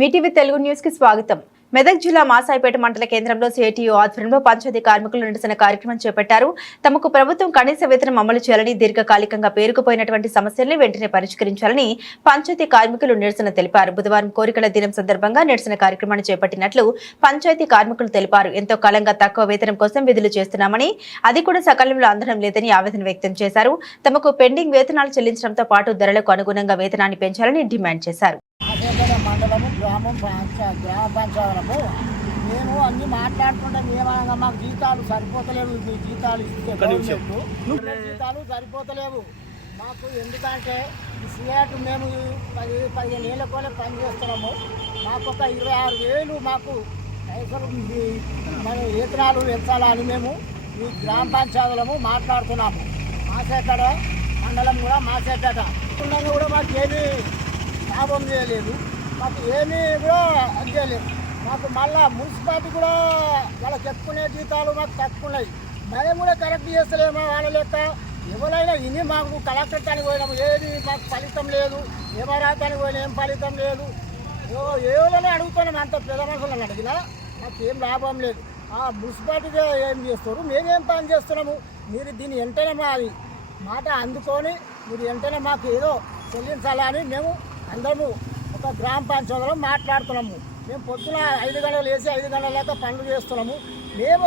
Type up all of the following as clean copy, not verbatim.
Mee TV Telugu news కి స్వాగతం. మెదక్ జిల్లా మాసాయిపేట మండల కేంద్రంలో సిఐటియు ఆధ్వర్యంలో పంచాయతీ కార్మికులు నిరసన కార్యక్రమం చేపట్టారు. తమకు ప్రభుత్వం కనీస వేతనం అమలు చేయాలని, దీర్ఘకాలికంగా పేరుకుపోయినటువంటి సమస్యల్ని వెంటనే పరిష్కరించాలని పంచాయతీ కార్మికులు నిరసన తెలిపారు. బుధవారం కోరికల దినం సందర్భంగా నిరసన కార్యక్రమాన్ని చేపట్టినట్లు పంచాయతీ కార్మికులు తెలిపారు. ఎంతో కాలంగా తక్కువ వేతనం కోసం విధులు చేస్తున్నామని, అది కూడా సకాలంలో అందడం లేదని ఆవేదన వ్యక్తం చేశారు. తమకు పెండింగ్ వేతనాలు చెల్లించడంతో పాటు ధరలకు అనుగుణంగా వేతనాన్ని పెంచాలని డిమాండ్ చేశారు. మండలము గ్రామ పంచాయతీలకు మేము అన్ని మాట్లాడుకుంటే మేమనగా మాకు జీతాలు సరిపోతలేవు. మీ జీతాలు జీతాలు సరిపోతలేవు మాకు. ఎందుకంటే ఈ సియాట్ మేము 15 ఏళ్ళ కోలే పనిచేస్తున్నాము. మాకు ఒక 26,000 మాకు పైసలు మన వేతనాలు పెంచాలని మేము ఈ గ్రామ పంచాయతీలము మాట్లాడుతున్నాము. మాసేపేట మండలం కూడా మాసేపేట కూడా మాకు ఏమీ లాభం చేయలేదు. మాకు ఏమీ కూడా చేయలేదు. మాకు మళ్ళా మున్సిపాలిటీ కూడా వాళ్ళకి చెప్పుకునే జీతాలు మాకు తక్కువ ఉన్నాయి. మేము కూడా కరెక్ట్ చేస్తలేమో వాళ్ళ లెక్క. ఎవరైనా ఇని మాకు కలెక్టర్ తానికి పోయినాము, ఏది మాకు ఫలితం లేదు. ఏమరాతానికి పోయినా ఏం ఫలితం లేదు. ఎవరైనా అడుగుతున్నాం, అంత పెద్ద మనుషులను అడిగినా మాకు ఏం లాభం లేదు. ఆ మున్సిపాలిటీగా ఏం చేస్తారు, మేమేం పని చేస్తున్నాము. మీరు దీన్ని వెంటనే మాది మాట అందుకొని మీరు వెంటనే మాకు ఏదో చెల్లించాలని మేము అందరము ఒక గ్రామ పంచాయతీలో మాట్లాడుతున్నాము. మేము పొద్దున 5 గంటలు వేసి 5 గంటల దాకా పనులు చేస్తున్నాము. మేము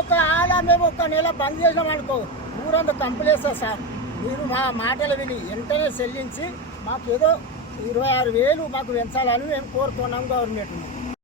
ఒక నెల బంద్ చేసినాం అనుకో, ఊరంతా కంపెలేస్తారు సార్. మీరు మా మాటలు విని వెంటనే చెల్లించి మాకు ఏదో 26,000 మాకు పెంచాలని మేము కోరుతున్నాం గవర్నమెంట్ని.